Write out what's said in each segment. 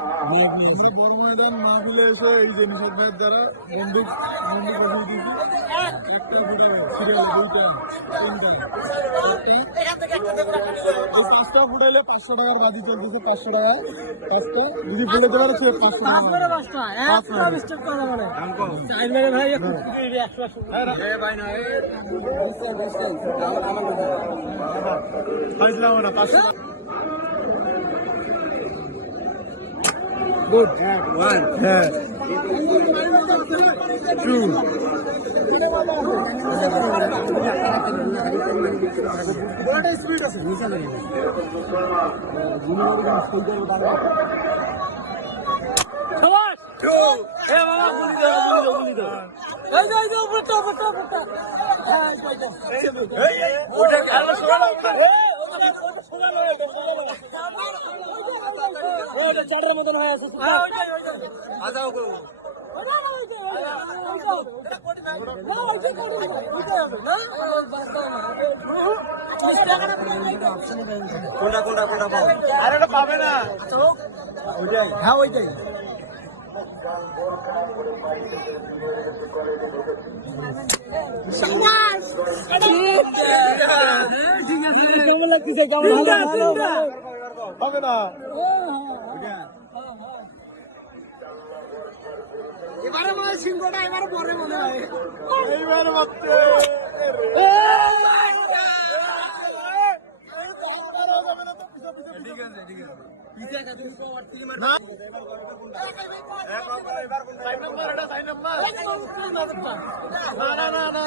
আমরা বড় ময়দান মাহফিলে এসে এই যে নিষাদ ভাইয়ের দ্বারা বন্দুক বসিয়ে দিয়েছি। একটা ফুটে সিরিয়াল দুইটা তিনটা এই পাঁচটা ফুটাইলে 500 টাকার বাজি চলতেছে। 500 টাকায় পাঁচটা যদি ফুটে দেওয়ার 500 টাকা। Good. One. Yeah. Two. What is speed? Two. Hey, mama, guli do. Hey, butta. Hey, oda khalo sola. ওইটা চাটার মতন হয়ে আছে আজাও গো কোনটা পাবে আরে এটা পাবে না ওইটাই হ্যাঁ ওইটাই ঠিক আছে কেমন লাগতেছে কেমন হবে না এবারে মনে হয় সিংহটা এবারে পরে মনে হয় এইবারে মারতে ঠিক আছে পিছে কাছে না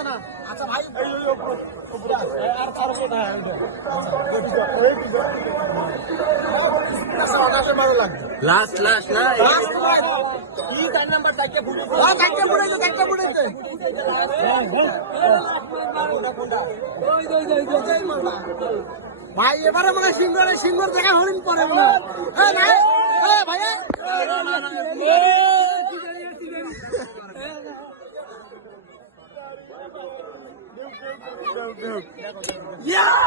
না আচ্ছা ভাই আর ছাড়বো না লাস্ট না কি তার নাম্বার তাকে বুড়াইছে ভাই এবারে মানে সিংহর জায়গা হরিণ পরে ভাইয়া Yeah!